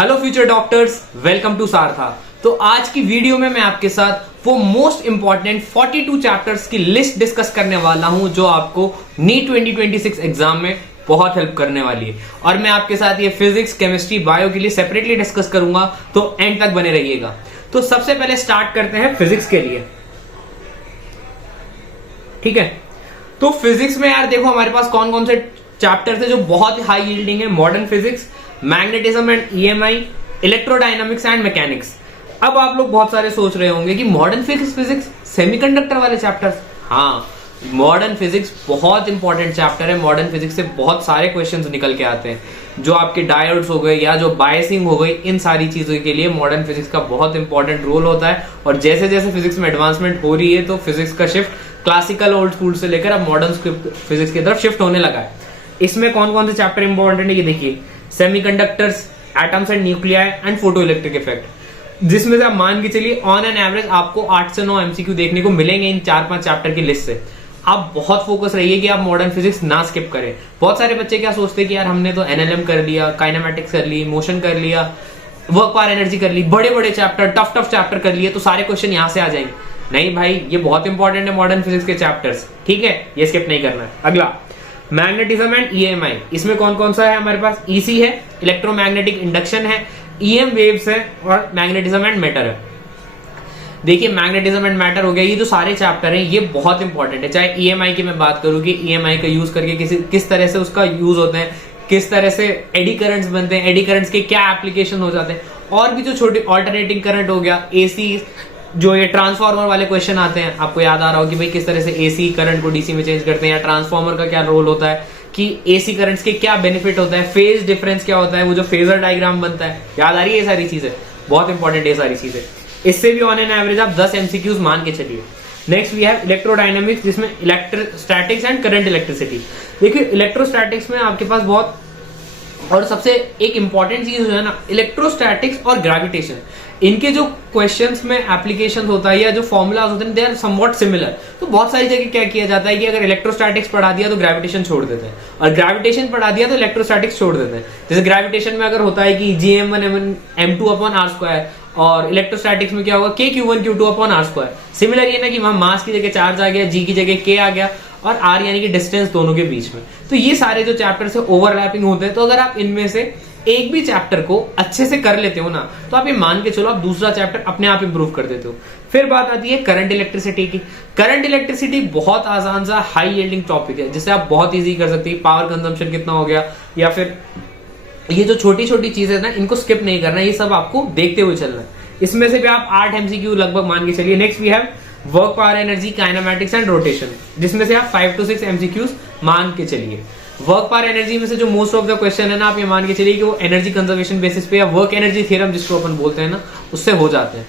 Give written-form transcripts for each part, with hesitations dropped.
Hello future doctors, welcome to Saratha. तो आज की वीडियो में मैं आपके साथ वो मोस्ट इंपॉर्टेंट 42 चैप्टर्स की लिस्ट डिस्कस करने वाला हूं जो आपको नीट 2026 एग्जाम में बहुत हेल्प करने वाली है। और मैं आपके साथ ये फिजिक्स, केमिस्ट्री, बायो के लिए सेपरेटली डिस्कस करूंगा, तो एंड तक बने रहिएगा। तो सबसे पहले स्टार्ट करते हैं फिजिक्स के लिए, ठीक है। तो फिजिक्स में यार देखो हमारे पास कौन कौन से चैप्टर थे जो बहुत ही हाई यील्डिंग है। Modern physics, magnetism and EMI, electrodynamics and mechanics. अब आप लोग बहुत सारे सोच रहे होंगे कि मॉडर्न फिजिक्स सेमीकंडक्टर वाले चैप्टर्स। हाँ, मॉडर्न फिजिक्स बहुत इंपॉर्टेंट चैप्टर है। मॉडर्न फिजिक्स से बहुत सारे क्वेश्चंस निकल के आते हैं, जो आपके डायोड्स हो गए या जो बायसिंग हो गई, इन सारी चीजों के लिए मॉडर्न फिजिक्स का बहुत इंपॉर्टेंट रोल होता है। और जैसे जैसे फिजिक्स में एडवांसमेंट हो रही है तो फिजिक्स का शिफ्ट क्लासिकल ओल्ड स्कूल से लेकर अब मॉडर्न फिजिक्स की तरफ शिफ्ट होने लगा है। इसमें कौन कौन से चैप्टर इंपॉर्टेंट है ये देखिए। Semiconductors, atoms and nuclei and photo electric effect, जिसमें से आप मान के चलिए ऑन एन एवरेज आपको 8 से 9 एमसीक्यू देखने को मिलेंगे इन 4-5 चैप्टर की लिस्ट से। आप बहुत फोकस रहिए कि आप मॉडर्न फिजिक्स ना स्किप करें। बहुत सारे बच्चे क्या सोचते हैं कि यार हमने तो एनएलएम कर लिया, काइनेमैटिक्स कर ली, मोशन कर लिया, वर्क पावर एनर्जी कर ली, बड़े बड़े चैप्टर, टफ चैप्टर कर लिए, तो सारे क्वेश्चन यहां से आ जाएंगे। नहीं भाई, ये बहुत इंपॉर्टेंट है मॉडर्न फिजिक्स के चैप्टर्स, ठीक है, ये स्किप नहीं करना है। अगला मैग्नेटिज्म एंड ईएमआई। इसमें कौन कौन सा है हमारे पास? ईसी है, इलेक्ट्रोमैग्नेटिक इंडक्शन है, ईएम वेव्स है और मैग्नेटिज्म एंड मैटर है। देखिए मैग्नेटिज्म एंड मैटर हो गया, ये जो सारे चैप्टर हैं ये बहुत इंपॉर्टेंट है। चाहे ईएमआई की मैं बात करूं कि ईएमआई का यूज करके किस तरह से उसका यूज होते हैं, किस तरह से एडी करंट्स बनते हैं, एडी करंट्स के क्या एप्लीकेशन हो जाते हैं, और भी जो छोटे ऑल्टरनेटिंग करंट हो गया, एसी, जो ये ट्रांसफार्मर वाले क्वेश्चन आते हैं, आपको याद आ रहा हो कि भाई किस तरह से एसी करंट को डीसी में चेंज करते हैं, या ट्रांसफार्मर का क्या रोल होता है, कि एसी करंट्स के क्या बेनिफिट होता है, फेज डिफरेंस क्या होता है, वो जो फेजर डायग्राम बनता है, याद आ रही है ये सारी चीजें, बहुत इंपॉर्टेंट है ये सारी चीजें। इससे भी ऑन एन एवरेज आप 10 एमसीक्यूज मान के चलिए। नेक्स्ट वी हैव इलेक्ट्रोडायनामिक्स, जिसमें इलेक्ट्रोस्टैटिक्स एंड करंट इलेक्ट्रिसिटी। देखिए इलेक्ट्रोस्टैटिक्स में आपके पास बहुत, और सबसे एक इंपॉर्टेंट चीज जो है ना, इलेक्ट्रोस्टैटिक्स और ग्रेविटेशन, इनके जो क्वेश्चंस में एप्लीकेशन होता है या जो फॉर्मूलाज होते हैं, दे आर समवॉट सिमिलर। तो बहुत सारी जगह क्या किया जाता है कि अगर इलेक्ट्रोस्टैटिक्स पढ़ा दिया तो ग्रेविटेशन छोड़ देते हैं, और ग्रेविटेशन पढ़ा दिया तो इलेक्ट्रोस्टैटिक्स छोड़ देते हैं। जैसे ग्रेविटेशन में अगर होता है कि Gm1m2/r², और इलेक्ट्रोस्टैटिक्स में क्या होगा, Q1Q2/r²। सिमिलर ये ना कि वहां मास की जगह चार्ज आ गया, जी की जगह k आ गया, और r यानी कि डिस्टेंस दोनों के बीच में। तो ये सारे जो चैप्टर्स है ओवरलैपिंग होते हैं। तो अगर आप इनमें से एक भी चैप्टर को अच्छे से कर लेते हो ना, तो आप ये मान के चलो आप दूसरा चैप्टर अपने आप इंप्रूव कर देते हो। फिर बात आती है करंट इलेक्ट्रिसिटी की। करंट इलेक्ट्रिसिटी बहुत आसान सा हाई यील्डिंग टॉपिक है, जिसे आप बहुत इजी कर सकते हैं। पावर कंजम्पशन कितना हो गया, या फिर ये जो छोटी छोटी चीजें ना, इनको स्किप नहीं करना, ये सब आपको देखते हुए चलना है। इसमें से भी आप 8 एमसीक्यू लगभग मान के चलिए। Next we have work power energy, kinematics and rotation, जिसमें से आप 5 to 6 एमसीक्यूज मान के चलिए। वर्क पावर एनर्जी में से जो मोस्ट ऑफ द क्वेश्चन है ना, आप ये मान के चलिए कि वो एनर्जी कंजर्वेशन बेसिस पे या वर्क एनर्जी थ्योरम जिसको अपन बोलते हैं ना, उससे हो जाते हैं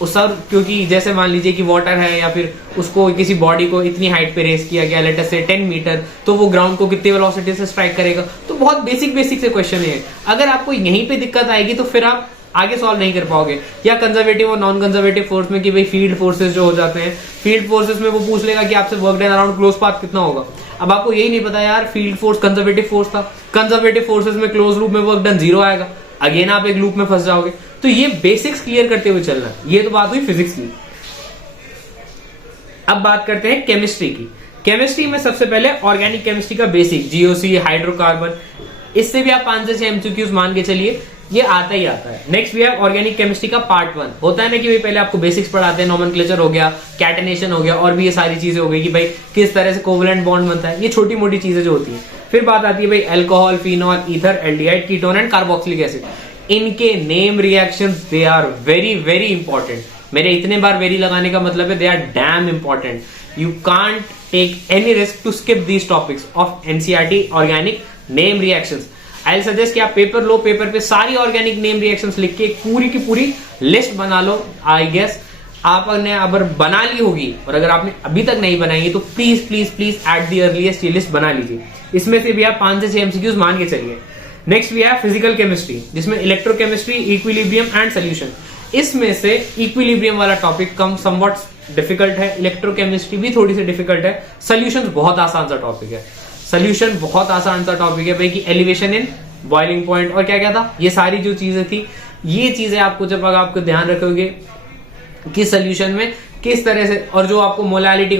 उस सब। क्योंकि जैसे मान लीजिए कि वाटर है, या फिर उसको किसी बॉडी को इतनी हाइट पे रेस किया गया, लेट अस से 10 मीटर, तो वो ग्राउंड को कितनी वेलोसिटी से स्ट्राइक करेगा। तो बहुत बेसिक से क्वेश्चन है। अगर आपको यहीं पे दिक्कत आएगी तो फिर आप आगे सॉल्व नहीं कर पाओगे। या कंजर्वेटिव और नॉन कंजर्वेटिव फोर्स में कि भाई फील्ड फोर्सेस जो हो जाते हैं, फील्ड फोर्सेस में वो पूछ लेगा कि आपसे work done around close path कितना होगा। अब आपको यही नहीं पता यार, फील्ड फोर्स कंजर्वेटिव फोर्स था, कंजर्वेटिव फोर्सेस में क्लोज लूप में वर्क डन 0 आएगा, अगेन आप एक लूप में फंस जाओगे। तो ये बेसिक्स क्लियर करते हुए चलना है। ये तो बात हुई फिजिक्स की। अब बात करते हैं केमिस्ट्री की। केमिस्ट्री में सबसे पहले ऑर्गेनिक केमिस्ट्री का बेसिक, जीओसी, हाइड्रोकार्बन, इससे भी आप 5 से 6 एमसीक्यूज मान के चलिए, ये आता ही आता है। Next we have organic chemistry का पार्ट 1। होता है ना कि भाई पहले आपको बेसिक्स पढ़ाते हैं, नोमेनक्लेचर हो गया, कैटेनेशन हो गया, और भी ये सारी चीजें हो गई कि भाई किस तरह से कोवेलेंट बॉन्ड बनता है, ये छोटी मोटी चीजें जो होती है। फिर बात आती है भाई alcohol, phenol, ether, aldehyde, ketone and carboxylic acid. इनके name reactions they are very very important. मेरे इतने बार वेरी लगाने का मतलब है they are damn important. You can't take any risk to skip these topics of NCERT organic name reactions. I suggest कि आप पेपर लो, पेपर पे सारी ऑर्गेनिक नेम रिएक्शंस लिख के पूरी की पूरी लिस्ट बना लो। आई गेस आपने अगर बना ली होगी, और अगर आपने अभी तक नहीं बनाई है तो please please please at the earliest ये लिस्ट बना लीजिए। इसमें से भी आप 5 से 6 एमसीक्यूज मान के चलिए। Next we have physical chemistry, जिसमें इलेक्ट्रोकेमिस्ट्री, इक्विलिब्रियम एंड सोल्यूशन। इसमें से इक्विलिब्रियम वाला टॉपिक कम समवॉट डिफिकल्ट है, इलेक्ट्रोकेमिस्ट्री भी थोड़ी सी डिफिकल्ट है, सोल्यूशन बहुत आसान सा टॉपिक है। सोल्यूशन बहुत आसान सा टॉपिक है भाई, कि एलिवेशन इन बॉइलिंग पॉइंट और क्या क्या था, ये सारी जो चीजें थी, ये चीजें आपको जब आपको ध्यान रखोगे कि सोल्यूशन में किस तरह से, और जो आपको मोलैरिटी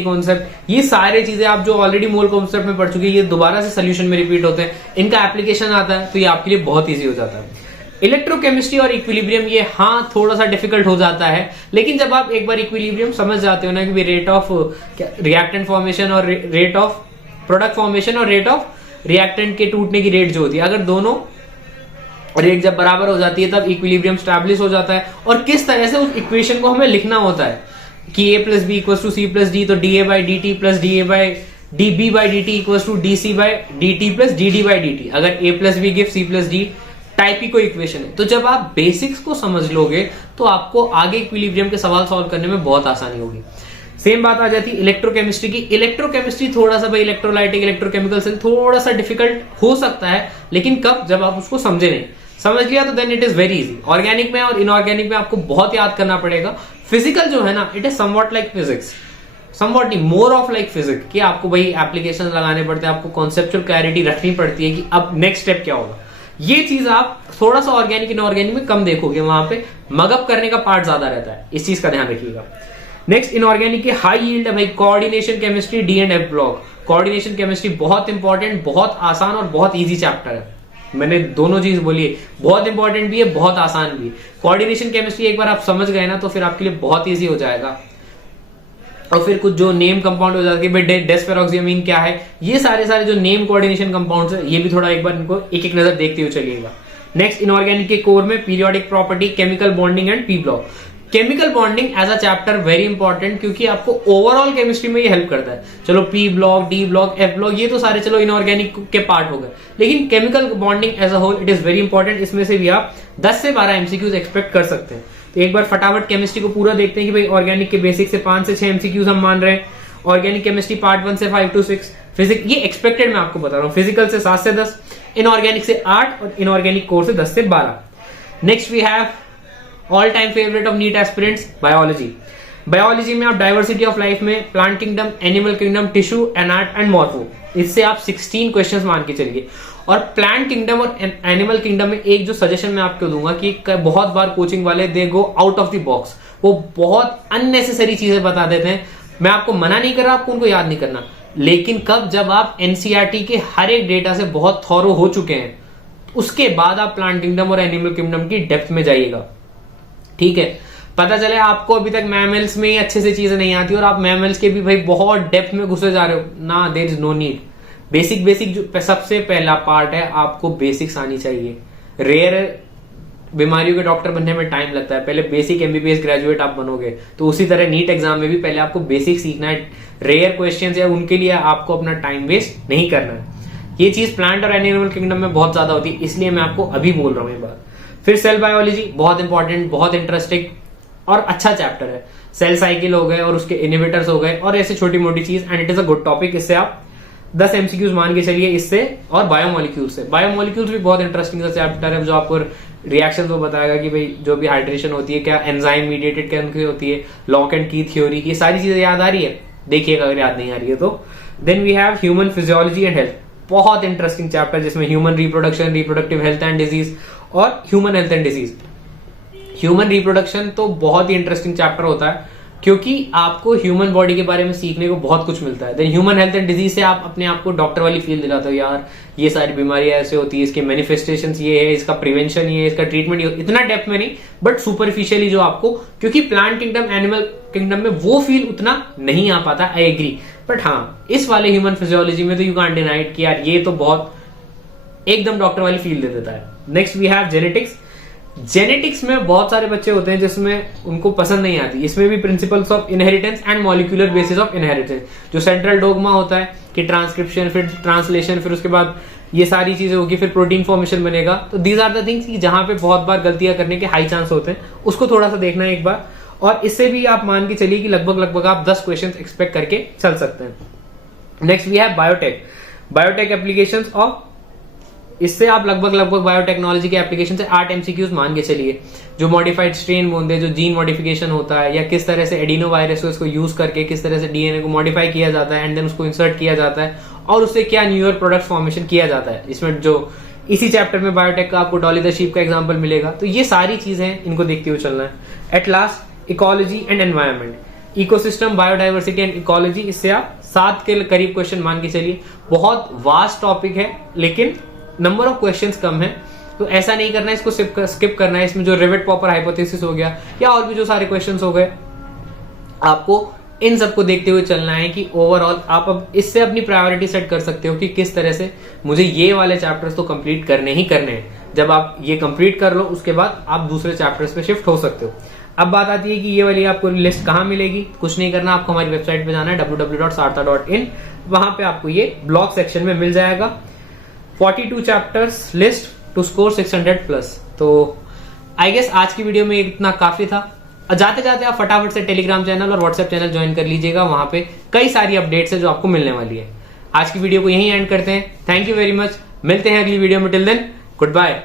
कॉन्सेप्ट, ये सारे चीजें आप जो ऑलरेडी मोल कॉन्सेप्ट में पढ़ चुके हैं, ये दोबारा से सोल्यूशन में रिपीट होते हैं, इनका एप्लीकेशन आता है तो ये आपके लिए बहुत ईजी हो जाता है। इलेक्ट्रोकेमिस्ट्री और इक्विलिब्रियम, ये हाँ थोड़ा सा डिफिकल्ट हो जाता है, लेकिन जब आप एक बार इक्विलिब्रियम समझ जाते हो ना कि रेट ऑफ रिएक्टेंट फॉर्मेशन और रेट ऑफ प्रोडक्ट फॉर्मेशन और रेट ऑफ रिएक्टेंट के टूटने की रेट जो होती है, अगर दोनों रेट जब बराबर हो जाती है तब इक्विलिब्रियम स्टैब्लिश हो जाता है। और किस तरह से उस इक्वेशन को हमें लिखना होता है कि a plus B equal to C plus D, तो D A by D T plus D A by D B by D T equal to D C by D T plus D D by D T. अगर a plus B give C plus D type की कोई equation है, तो जब आप basics को समझ लोगे तो आपको आगे इक्विलिब्रियम के सवाल सॉल्व करने में बहुत आसानी होगी। सेम बात आ जाती है इलेक्ट्रोकेमिस्ट्री की। इलेक्ट्रोकेमिस्ट्री थोड़ा सा भाई इलेक्ट्रोलाइटिक इलेक्ट्रोकेमिकल से थोड़ा सा डिफिकल्ट हो सकता है, लेकिन कब, जब आप उसको समझे नहीं। समझ लिया तो then it is very easy. Organic में और इनऑर्गेनिक में आपको बहुत याद करना पड़ेगा। फिजिकल जो है ना, it is somewhat like physics, somewhat नहीं, मोर ऑफ लाइक फिजिक्स, कि आपको भाई एप्लीकेशन लगाने पड़ते हैं, आपको कॉन्सेप्चुअल क्लैरिटी रखनी पड़ती है कि अब नेक्स्ट स्टेप क्या होगा। ये चीज आप थोड़ा सा ऑर्गेनिक इनऑर्गेनिक में कम देखोगे, वहां पे मगअप करने का पार्ट ज्यादा रहता है, इस चीज का ध्यान रखिएगा। नेक्स्ट इनऑर्गेनिक के हाई यील्ड है भाई coordination chemistry, D and F block. Coordination chemistry बहुत इंपॉर्टेंट, बहुत आसान और बहुत इजी चैप्टर है। मैंने दोनों चीज बोली है, बहुत इंपॉर्टेंट भी है, बहुत आसान भी है। कोऑर्डिनेशन केमिस्ट्री एक बार आप समझ गए ना तो फिर आपके लिए बहुत इजी हो जाएगा। और फिर कुछ जो नेम कंपाउंड हो जाते हैं, डेस्पेरोक्सियामीन क्या है, ये सारे जो नेम कोऑर्डिनेशन कंपाउंड्स है, ये भी थोड़ा एक बार इनको एक एक नजर देखते हुए चलिएगा। नेक्स्ट इनऑर्गेनिक के कोर में periodic property, chemical bonding and P block. Chemical bonding as a chapter very important, क्योंकि आपको ओवरऑल केमिस्ट्री में ये हेल्प करता है। चलो P block, D block, F block, ये तो सारे चलो इनऑर्गेनिक के पार्ट हो गए, लेकिन chemical bonding as a whole it is very important. इसमें से भी आप 10 से 12 एमसीक्यूज एक्सपेक्ट कर सकते हैं। तो एक बार फटाफट केमिस्ट्री को पूरा देखते हैं कि भाई ऑर्गेनिक के बेसिक से 5 से 6 एमसीक्यूज हम मान रहे हैं। ऑर्गेनिक केमिस्ट्री पार्ट 1 से 5 to 6, फिजिक्स ये एक्सपेक्टेड मैं आपको बता रहा हूँ। फिजिकल से 7 से 10, इनऑर्गेनिक से 8 और इनऑर्गेनिक कोर से 10 से 12। Next we have all time favourite of NEET aspirants, biology. Biology में आप डाइवर्सिटी ऑफ लाइफ में plant kingdom, animal kingdom, tissue, anat and morpho, इससे आप 16 क्वेश्चंस मान के चलिए। और प्लांट किंगडम और एनिमल किंगडम में एक जो सजेशन मैं आपको दूंगा कि बहुत बार कोचिंग वाले they go out of the box, वो बहुत अननेसेसरी चीजें बता देते हैं। मैं आपको मना नहीं कर रहा आपको उनको याद नहीं करना, लेकिन कब, जब आप एनसीईआरटी के हर एक डेटा से बहुत थॉरो हो चुके हैं, उसके बाद आप प्लांट किंगडम और एनिमल किंगडम की डेप्थ में जाइएगा। ठीक है, पता चले आपको अभी तक मैमल्स में ही अच्छे से चीजें नहीं आती और आप मैमल्स के भी भाई बहुत डेप्थ में घुसे जा रहे हो ना, there is no need. Basic जो सबसे पहला पार्ट है, आपको बेसिक्स आनी चाहिए। रेयर बीमारियों के डॉक्टर बनने में टाइम लगता है, पहले बेसिक एमबीबीएस ग्रेजुएट आप बनोगे, तो उसी तरह नीट एग्जाम में भी पहले आपको बेसिक सीखना है। रेयर क्वेश्चंस है उनके लिए आपको अपना टाइम वेस्ट नहीं करना है। ये चीज प्लांट और एनिमल किंगडम में बहुत ज्यादा होती है, इसलिए मैं आपको अभी बोल रहा हूं ये बात। फिर सेल बायोलॉजी बहुत इंपॉर्टेंट, बहुत इंटरेस्टिंग और अच्छा चैप्टर है। सेल साइकिल हो गए और उसके इनिबिटर्स हो गए और ऐसे छोटी मोटी चीज, and it is a good topic. इससे आप 10 एमसीक्यूज मान के चलिए इससे। और बायोमोलिक्यूल्स से, बायोमोलिक्यूल्स भी बहुत इंटरेस्टिंग सा चैप्टर है, जो आपको रिएक्शन वो बताएगा कि भाई जो भी हाइड्रेशन होती है क्या एंजाइम मीडिएटेड क्या होती है, लॉक एंड की थ्योरी, ये सारी चीजें याद आ रही है, देखिएगा अगर याद नहीं आ रही है तो। Then we have human physiology and health, बहुत इंटरेस्टिंग चैप्टर जिसमें human reproduction, reproductive health and disease और human health and disease. Human reproduction तो बहुत ही इंटरेस्टिंग चैप्टर होता है, क्योंकि आपको ह्यूमन बॉडी के बारे में सीखने को बहुत कुछ मिलता है। Then human health and disease से आप अपने आप को डॉक्टर वाली फील दिलाते हो, यार ये सारी बीमारियां ऐसे होती है, इसके मैनिफेस्टेशंस ये है, इसका प्रिवेंशन ये है, इसका ट्रीटमेंट ये, इतना डेप्थ में नहीं बट सुपरफिशियली जो आपको, क्योंकि प्लांट किंगडम एनिमल किंगडम में वो फील उतना नहीं आ पाता, आई एग्री। बट हाँ, इस वाले ह्यूमन फिजियोलॉजी में तो यू कांट डिनाई इट कि यार ये तो बहुत एकदम डॉक्टर वाली फील दे देता है। Next we have genetics. Genetics में बहुत सारे बच्चे होते हैं जिसमें उनको पसंद नहीं आती। इसमें भी principles of inheritance and molecular basis of inheritance, जो सेंट्रल डोगमा होता है कि ट्रांसक्रिप्शन, फिर ट्रांसलेशन, फिर उसके बाद ये सारी चीजें होगी, फिर प्रोटीन फॉर्मेशन बनेगा। तो दीज आर द थिंग्स कि जहां पे बहुत बार गलतियां करने के हाई चांस होते हैं, उसको थोड़ा सा देखना है एक बार। और इससे भी आप मान के चलिए कि लगभग आप 10 क्वेश्चन एक्सपेक्ट करके चल सकते हैं। Next we have biotech. Biotech applications of, इससे आप लगभग बायोटेक्नोलॉजी के एप्लीकेशन से 8 एमसीक्यूज मान के चलिए। जो मॉडिफाइड स्ट्रेन बोलते, जो जीन मॉडिफिकेशन होता है, या किस तरह से एडिनो वायरस को इसको यूज करके किस तरह से डीएनए को मॉडिफाई किया जाता है एंड देन उसको इंसर्ट किया जाता है, और उससे क्या न्यूअर प्रोडक्ट फॉर्मेशन किया जाता है। इसमें जो इसी चैप्टर में बायोटेक का आपको डॉली द शीप का एग्जांपल मिलेगा। तो ये सारी चीजें इनको देखते हुए चलना है। At last ecology and environment, ecosystem, biodiversity and ecology, इससे आप 7 के करीब क्वेश्चन मान के चलिए। बहुत वास्ट टॉपिक है लेकिन नंबर ऑफ क्वेश्चंस कम है, तो ऐसा नहीं करना है इसको स्किप करना है। इसमें जो रिवेट पॉपर हाइपोथेसिस हो गया या और भी जो सारे क्वेश्चंस हो गए, आपको इन सबको देखते हुए चलना है कि ओवरऑल आप अब इससे अपनी प्रायोरिटी सेट कर सकते हो कि किस तरह से मुझे ये वाले चैप्टर्स तो कंप्लीट करने ही करने हैं। जब आप ये कंप्लीट कर लो उसके बाद आप दूसरे चैप्टर्स पे शिफ्ट हो सकते हो। अब बात आती है कि ये वाली आपको लिस्ट कहाँ मिलेगी। कुछ नहीं करना, आपको हमारी वेबसाइट पे जाना है www.sartha.in। वहां पे आपको ये ब्लॉग सेक्शन में मिल जाएगा 42 चैप्टर्स लिस्ट टू स्कोर 600+। तो आई गेस आज की वीडियो में इतना काफी था। जाते जाते आप फटाफट से टेलीग्राम चैनल और व्हाट्सएप चैनल ज्वाइन कर लीजिएगा, वहां पे कई सारी अपडेट्स है जो आपको मिलने वाली है। आज की वीडियो को यहीं एंड करते हैं। थैंक यू वेरी मच, मिलते हैं अगली वीडियो में। Till then good bye.